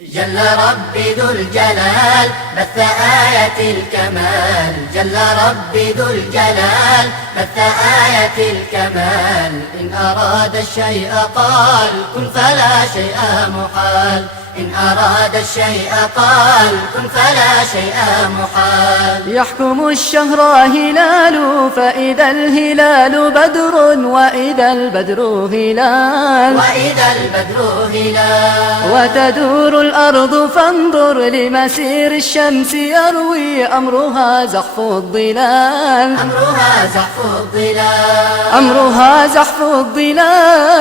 جل ربي ذو الجلال بث آية الكمال. جل ربي ذو الجلال بث آية الكمال. إن أراد الشيء قال كن فلا شيء محال. إن أراد الشيء قال كن فلا شيء محال. يحكم الشهر هلال فإذا الهلال بدر وإذا البدر هلال. وإذا البدر هلال. وتدور الأرض فانظر لمسير الشمس يروي أمرها زحف الظلال. أمرها زحف الظلال. أمرها زحف الظلال.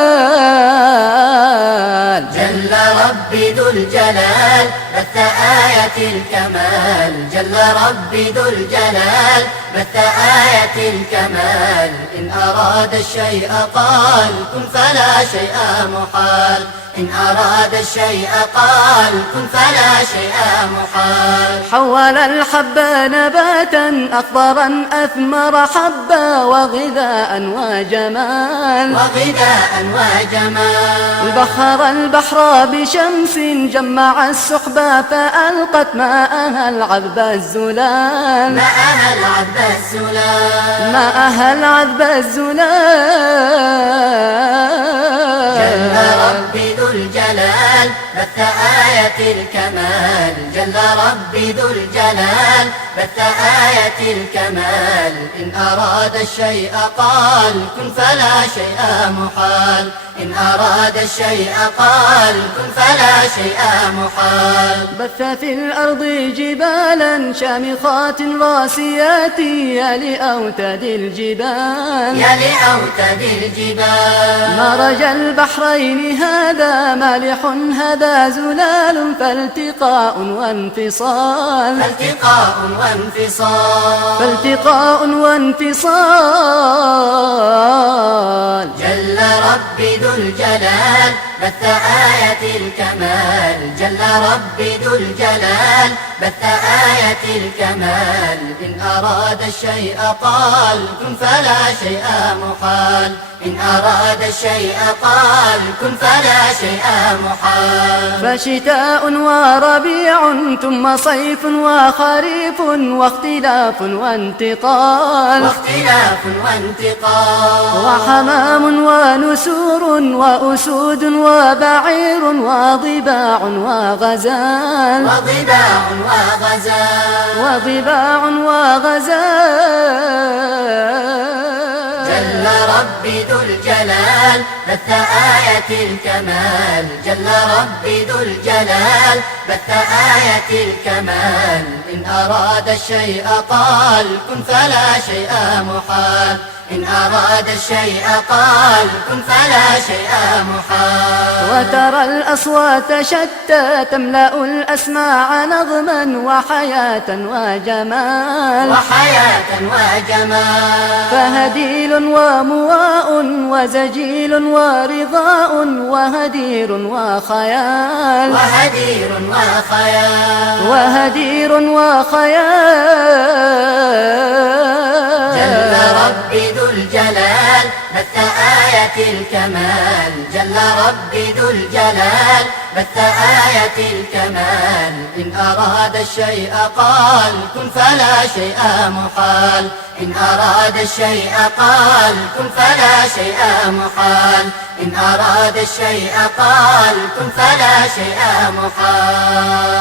جل ربي ذو الجلال بث آية الكمال. جل ربي ذو الجلال بث آية الكمال. إن أراد الشيء قال كن فلا شيء محال. إن أراد الشيء قال كن فلا شيء محال. حول الحب نباتا أخضرا أثمر حبا وغذاء وجمال. وغذاء وجمال. بخر البحر بشمس جمع السحب فألقت ماءها العذب الزلال. ماءها العذب الزلال. ماءها العذب الزلال. جل ربي ذو الجلال بث آية الكمال. جل ربي ذو الجلال بث آية الكمال. إن أراد الشيء قال كن فلا شيء محال. إن أراد الشيء قال كن فلا شيء محال. بث في الأرض جبالا شامخات راسيات يا لأوتاد الجبال. يا لأوتاد الجبال. مرج البحرين هذا مالح هذا زلال فالتقاء وانفصال. فالتقاء وانفصال. فالتقاء وانفصال. جل ربي ذو الجلال بث آية الكمال. جل ربي ذو الجلال بث آية الكمال. إن أراد الشيء قال كن فلا شيء محال. إن أراد الشيء قال كن فلا شيء محال. فشتاء وربيع ثم صيف وخريف واختلاف وانتقال. واختلاف وانتقال. وحمام ونسور وأسود وبعير وضباع وغزال. وضباع وغزال. وضباع وغزال. جل ربي ذو الجلال بث آية الكمال. جل ربي ذو الجلال بث آية الكمال. إن أراد الشيء قال كن فلا شيء محال. إن أراد الشيء قال كن فلا شيء محال. وترى الأصوات شتى تملأ الأسماع نظما وحياة وجمال. وحياة وجمال. فهديل ومواء وزجيل ورضاء وهدير وخيال. وهدير وخيال. وهدير وخيال. جل ربي ذو الجلال بث آية الكمال. جل ربي ذو الجلال بث آية الكمال. إن أراد الشيء قال كن فلا شيء محال. إن أراد الشيء قال كن فلا شيء محال. إن أراد الشيء قال كن فلا شيء محال.